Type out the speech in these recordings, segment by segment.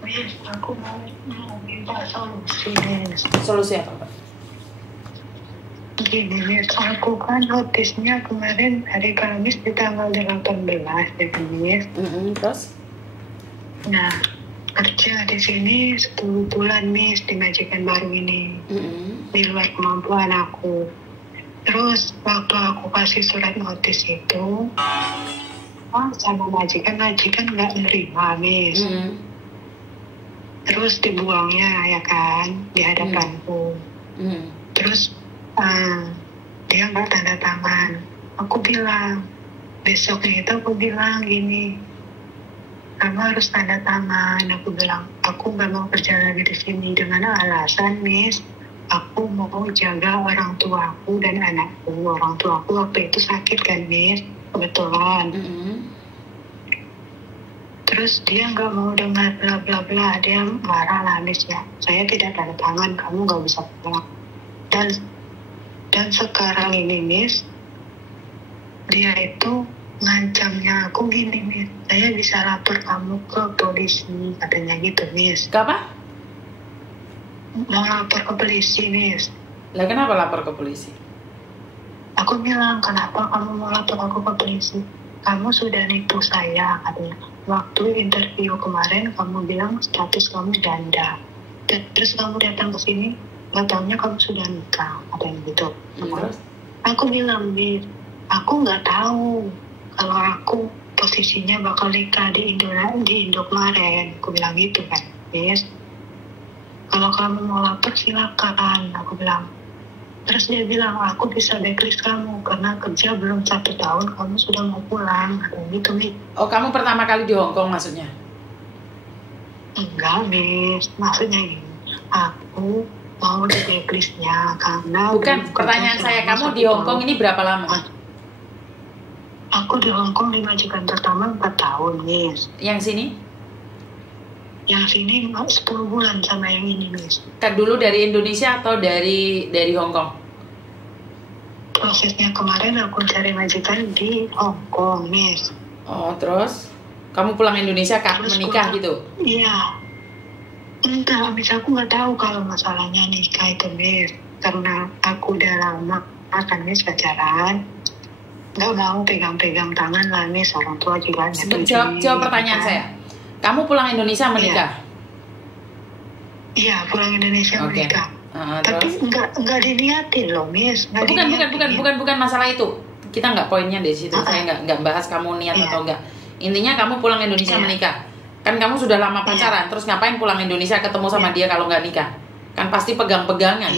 Miss, aku mau minta solusi, Miss. Solusi apa, Pak? Gini, Miss, aku kan notisnya kemarin hari Kamis di tanggal 18 ya, Miss. Terus? Nah, kerja di sini 10 bulan, Miss, di majikan baru ini. Di luar kemampuan aku. Terus, waktu aku kasih surat notis itu, sama majikan nggak nerima, Miss. Terus dibuangnya, ya kan, di hadapanku. Terus, dia nggak tanda tangan. Aku bilang, besoknya itu aku bilang gini, kamu harus tanda tangan. Aku bilang, aku nggak mau kerja lagi di sini dengan alasan, Miss, aku mau jaga orang tuaku dan anakku. Orang tuaku waktu itu sakit kan, Miss, kebetulan. Terus dia nggak mau dengar bla bla bla, dia marah lah, Miss, ya. Saya tidak tanda tangan, kamu nggak bisa pulang. Dan sekarang ini, Miss, dia itu ngancamnya aku gini, Miss, saya bisa lapor kamu ke polisi, katanya gitu, Miss. Ke apa? Mau lapor ke polisi, Miss. Lah kenapa lapor ke polisi? Aku bilang, kenapa kamu mau lapor aku ke polisi? Kamu sudah nipu saya, katanya. Waktu interview kemarin kamu bilang status kamu janda. Dan terus kamu datang ke sini, nggak taunya kamu sudah nikah, katanya gitu. Terus? Aku bilang, Miss, aku nggak tahu kalau aku posisinya bakal nikah di Indo kemarin. Aku bilang gitu kan, Miss. Kalau kamu mau lapor silakan, aku bilang. Terus dia bilang, aku bisa backlist kamu karena kerja belum 1 tahun, kamu sudah mau pulang, katanya gitu, Miss. Oh, kamu pertama kali di Hong Kong maksudnya? Enggak, Miss. Maksudnya gini, aku mau di backlistnya karena... Bukan, pertanyaan saya, kamu di Hong Kong ini berapa lama? Aku di Hong Kong di majikan pertama 4 tahun, Miss. Yang sini? Yang sini 10 bulan sama yang ini, Miss. Kan dulu dari Indonesia atau dari Hong Kong? Prosesnya kemarin aku cari majikan di Hong Kong, Miss. Oh, terus? Kamu pulang Indonesia Terus menikah pulang. gitu? Iya. Enggak, Miss, aku nggak tahu kalau masalahnya nikah itu, Miss. Karena aku udah lama kan, Miss, pacaran. Nggak mau pegang-pegang tangan lah, Miss. Orang tua juga Jawab pertanyaan saya. Kamu pulang Indonesia menikah? Iya, pulang Indonesia menikah. Tapi nggak diniatin loh, Miss. Bukan masalah itu. Kita nggak poinnya di situ. Saya nggak bahas kamu niat atau enggak. Intinya kamu pulang Indonesia menikah. Kan kamu sudah lama pacaran. Terus ngapain pulang Indonesia ketemu sama dia kalau nggak nikah? Kan pasti pegang-pegangan.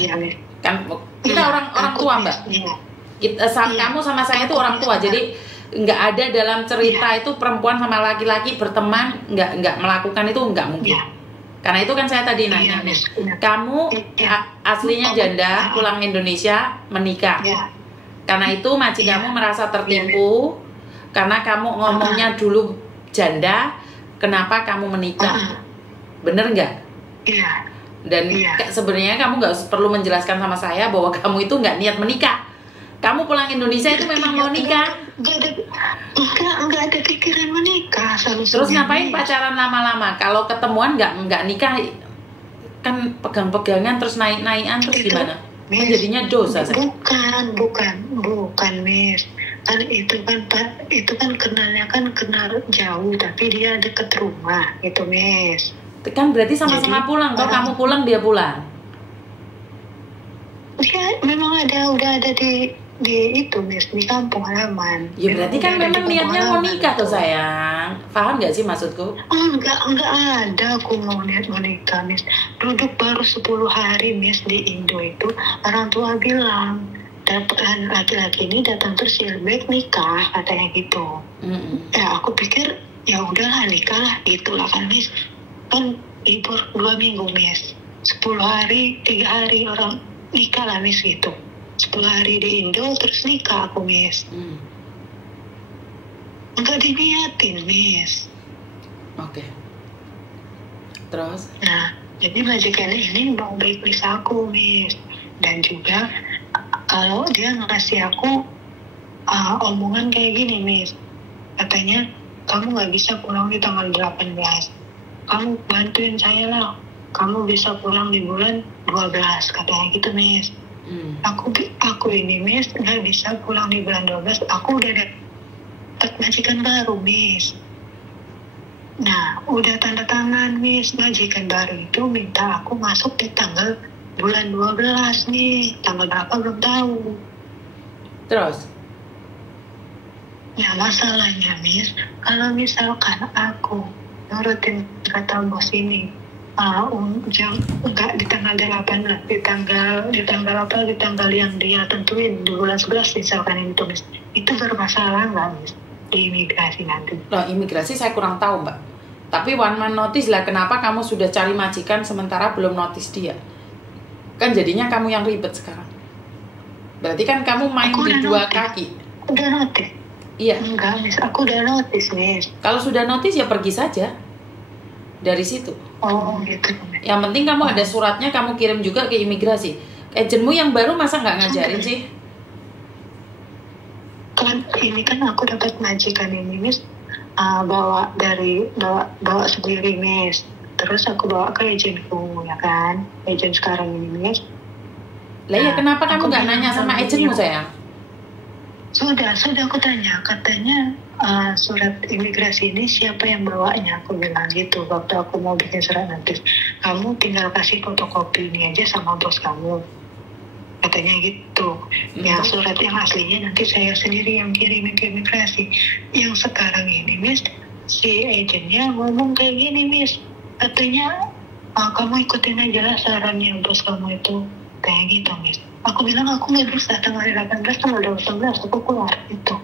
Kan kita orang tua, Mbak. Kamu sama saya itu orang tua. Jadi nggak ada dalam cerita itu perempuan sama laki-laki berteman nggak melakukan itu nggak mungkin. Karena itu kan saya tadi nanya nih, kamu aslinya janda pulang Indonesia menikah. Karena itu majikanmu merasa tertipu karena kamu ngomongnya dulu janda, kenapa kamu menikah? Bener nggak? Dan sebenarnya kamu nggak perlu menjelaskan sama saya bahwa kamu itu nggak niat menikah. Kamu pulang Indonesia itu memang mau nikah? Enggak ada pikiran menikah. Terus ngapain pacaran lama-lama? Kalau ketemuan nggak nikah, kan pegang-pegangan terus naik-naikan terus gimana? Kan jadinya dosa. Bukan, Miss. Kan itu kan kenalnya kan kenal jauh, tapi dia deket rumah, gitu, Miss. Kan berarti sama-sama pulang. Kalau kamu pulang dia pulang. Dia memang udah ada di itu, Miss, di kampung halaman. Ya berarti kan memang niatnya mau nikah tuh, sayang. Paham nggak sih maksudku? Enggak ada aku mau niat menikah, Miss. Duduk baru 10 hari, Miss, di Indo itu orang tua bilang dan laki-laki ini datang terus baik nikah, katanya gitu. Ya aku pikir ya udahlah nikah lah, gitulah kan, Miss. Kan libur 2 minggu, Miss. 10 hari 3 hari orang nikah lah, Miss, gitu. 10 hari di Indo terus nikah aku, Miss. Enggak diniatin, Miss. Oke. Terus? Nah, jadi majikan ini mau backlist aku, Miss. Dan juga kalau dia ngasih aku omongan kayak gini, Miss. Katanya kamu nggak bisa pulang di tanggal 18. kamu bantuin saya lah, kamu bisa pulang di bulan 12 katanya gitu Miss. Aku ini Miss nggak bisa pulang di bulan 12, aku udah dapat majikan baru Miss. Nah udah tanda tangan Miss, majikan baru itu minta aku masuk di tanggal bulan 12 nih, tanggal berapa belum tahu. Terus? Ya masalahnya Miss, kalau misalkan aku nurutin kata bos ini, enggak di tanggal 18, di tanggal yang dia tentuin di bulan 11 misalkan itu Miss, itu bermasalah nggak Miss di imigrasi nanti? Loh, imigrasi saya kurang tahu Mbak, tapi one man notice lah. Kenapa kamu sudah cari majikan sementara belum notice dia? Kan jadinya kamu yang ribet sekarang. Berarti kan kamu main aku di dua kaki. Udah notice? Iya. Enggak Miss, aku udah notice Miss. Kalau sudah notice ya pergi saja dari situ. Oh gitu. Yang penting kamu ada suratnya, kamu kirim juga ke imigrasi. Agenmu yang baru masa nggak ngajarin sih? Kan ini kan aku dapat majikan ini Miss, bawa sendiri Miss. Terus aku bawa ke agenku ya kan, agen sekarang ini Miss. Lah ya kenapa kamu nggak nanya sama agenmu sayang? Sudah aku tanya, katanya surat imigrasi ini siapa yang bawanya, aku bilang gitu waktu aku mau bikin surat nanti. Kamu tinggal kasih fotokopi ini aja sama bos kamu, katanya gitu. Yang surat yang aslinya nanti saya sendiri yang kirimin ke imigrasi. Yang sekarang ini Miss, si agennya ngomong kayak gini Miss, katanya kamu ikutin aja lah sarannya bos kamu itu, kayak gitu Miss. Aku bilang aku nggak bisa tanggal 18, tanggal 18 aku keluar itu.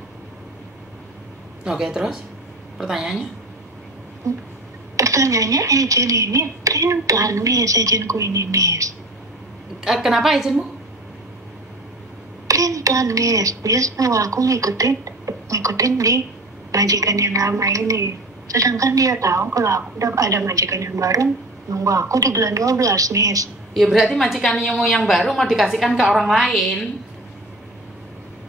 Oke, terus pertanyaannya? Pertanyaannya agen ini pelan Miss, agenku ini Miss. Kenapa agenmu? Pelan Miss, dia mau aku ngikutin di majikan yang lama ini. Sedangkan dia tahu kalau aku udah ada majikan yang baru, nunggu aku di bulan 12 Miss. Ya berarti majikanmu yang baru mau dikasihkan ke orang lain.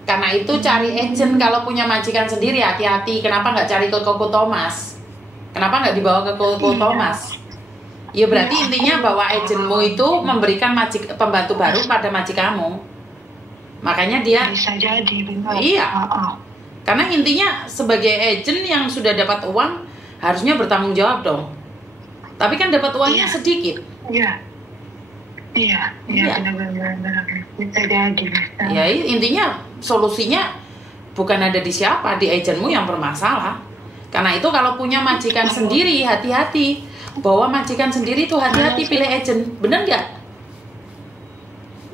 Karena itu cari agent. Kalau punya majikan sendiri hati-hati. Kenapa nggak cari ke Koko Thomas? Kenapa nggak dibawa ke Koko Thomas? Ya berarti intinya bahwa agentmu itu memberikan pembantu baru pada majikanmu. Makanya dia bisa jadi benar. Iya. Karena intinya sebagai agent yang sudah dapat uang harusnya bertanggung jawab dong. Tapi kan dapat uangnya sedikit. Iya, benar-benar bisa jadi. Ya intinya solusinya bukan ada di siapa, di agenmu yang bermasalah. Karena itu kalau punya majikan sendiri hati-hati, bawa majikan sendiri tuh hati-hati pilih agen, bener nggak?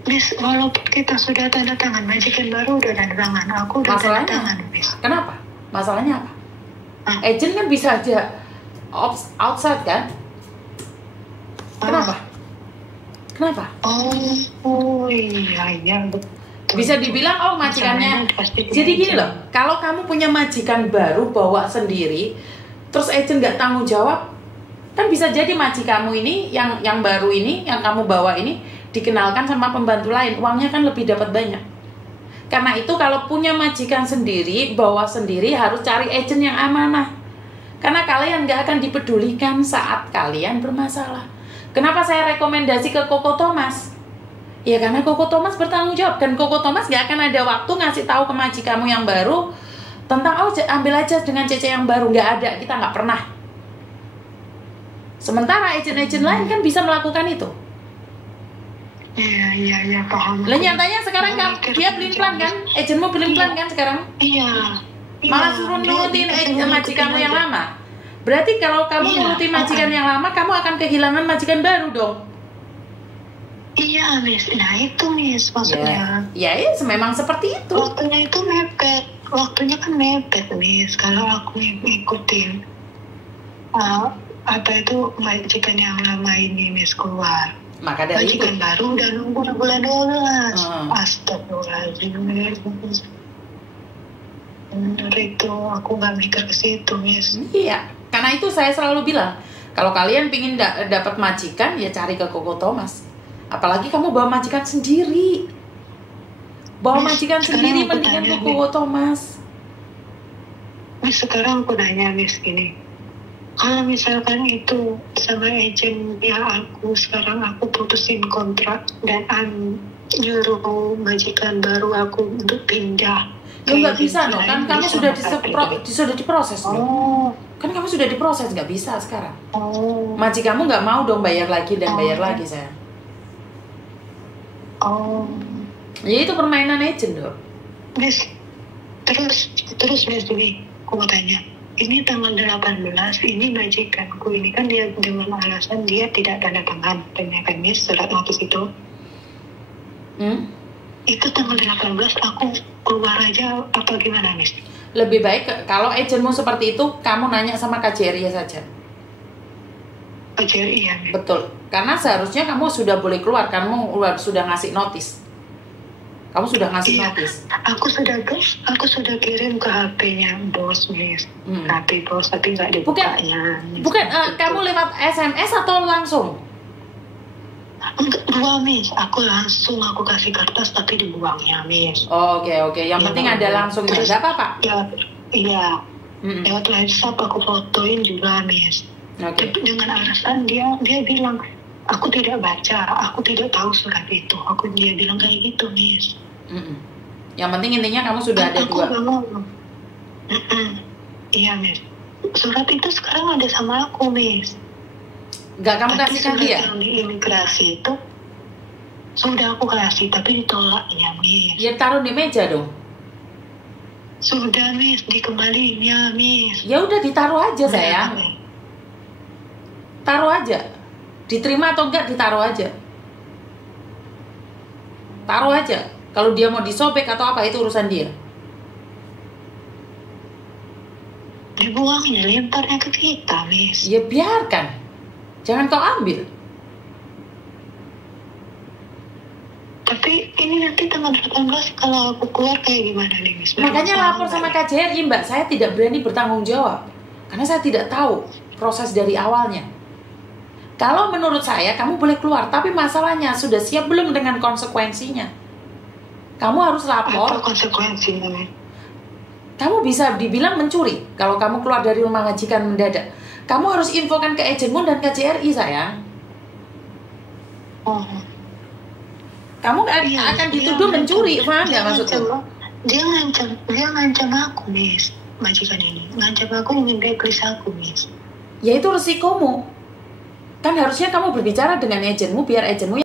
Miss, walaupun kita sudah tanda tangan, majikan baru udah tanda tangan, aku udah tanda tangan, Miss. Kenapa? Masalahnya apa? Agen kan bisa aja outside kan? Kenapa? Oh iya betul. Bisa dibilang majikannya. Jadi gini loh, kalau kamu punya majikan baru bawa sendiri, terus agent nggak tanggung jawab, kan bisa jadi majikanmu ini yang baru ini, yang kamu bawa ini dikenalkan sama pembantu lain, uangnya kan lebih dapat banyak. Karena itu kalau punya majikan sendiri, bawa sendiri harus cari agent yang amanah. Karena kalian nggak akan dipedulikan saat kalian bermasalah. Kenapa saya rekomendasi ke Koko Thomas? Ya karena Koko Thomas bertanggung jawab. Dan Koko Thomas gak akan ada waktu ngasih tahu ke majikanmu yang baru tentang ambil aja dengan Cece yang baru. Gak ada, kita gak pernah. Sementara agen-agen lain kan bisa melakukan itu. Iya paham. Lah nyatanya sekarang dia pelin-pelan kan? Agenmu pelin-pelan kan sekarang? Iya. Malah suruh nurutin majikanmu yang lama. Berarti kalau kamu nurutin majikan yang lama, kamu akan kehilangan majikan baru dong. Iya, Miss. Nah, itu Miss maksudnya. Ya, memang seperti itu. Waktunya itu mepet. Waktunya kan mepet, Miss. Kalau aku ngikutin majikan yang lama ini Miss keluar. Maka dari majikan baru udah nunggu bulan 12. Astagfirullahaladzim. Bener itu, aku nggak mikir ke situ, Miss. Iya. Karena itu saya selalu bilang, kalau kalian pingin dapat majikan, ya cari ke Koko Thomas. Apalagi kamu bawa majikan sendiri. Bawa majikan sendiri mendingan ke Koko Thomas. Miss, sekarang aku nanya Miss gini. Kalau misalkan itu sama agennya aku, sekarang aku putusin kontrak dan nyuruh majikan baru aku untuk pindah. Ya nggak bisa dong, kan kamu sudah diproses loh. Oh. Kan kamu sudah diproses, nggak bisa sekarang. Oh. Majikanmu nggak mau dong bayar lagi dan bayar lagi saya. Oh. Ya itu permainan agent dong. Miss, terus Miss Dewi, aku mau tanya. Ini tanggal 18, ini majikanku ini kan dia dengan alasan dia tidak tanda tangan, kan Miss, surat notis itu. Itu tanggal 18 aku keluar aja apa gimana Miss? Lebih baik kalau agentmu seperti itu, kamu nanya sama KJRI saja. KJRI ya Miss? Betul, karena seharusnya kamu sudah boleh keluar, kamu sudah ngasih notis. Kamu sudah ngasih notis. Aku sudah kirim ke HP-nya bos Miss. HP bos tapi nggak dibukanya. Bukan, kamu lewat SMS atau langsung? Enggak, dua Miss. Aku kasih kertas tapi dibuangnya Miss. Oh, oke. Yang penting ada langsungnya. Nggak apa-apa. Iya. Lewat WhatsApp aku fotoin juga Miss. Tapi dengan alasan dia bilang aku tidak baca, aku tidak tahu surat itu. Dia bilang kayak gitu Miss. Yang penting intinya kamu sudah ada dua. Iya Miss. Surat itu sekarang ada sama aku Miss. Nggak kamu kasihkan dia? Yang di imigrasi itu sudah aku kasih tapi ditolaknya Miss. Ya taruh di meja dong. Sudah Miss, dikembalinya Miss. Ya udah ditaruh aja sayang. Taruh aja. Diterima atau enggak ditaruh aja. Taruh aja. Kalau dia mau disobek atau apa itu urusan dia. Dibuangnya, lemparnya ke kita Miss. Ya biarkan. Jangan kau ambil. Tapi ini nanti tanggal 18 kalau aku keluar kayak gimana nih Miss? Makanya lapor sama KJRI Mbak. Saya tidak berani bertanggung jawab. Karena saya tidak tahu proses dari awalnya. Kalau menurut saya kamu boleh keluar. Tapi masalahnya sudah siap belum dengan konsekuensinya? Kamu harus lapor. Apa konsekuensinya? Kamu bisa dibilang mencuri kalau kamu keluar dari rumah majikan mendadak. Kamu harus infokan ke agenmu dan KJRI sayang. Kamu akan dituduh mencuri, paham nggak maksudku? Dia ngancam aku Miss, majikan ini. Ngancam aku ingin blacklist aku Miss. Ya itu resikomu. Kan harusnya kamu berbicara dengan agenmu biar agenmu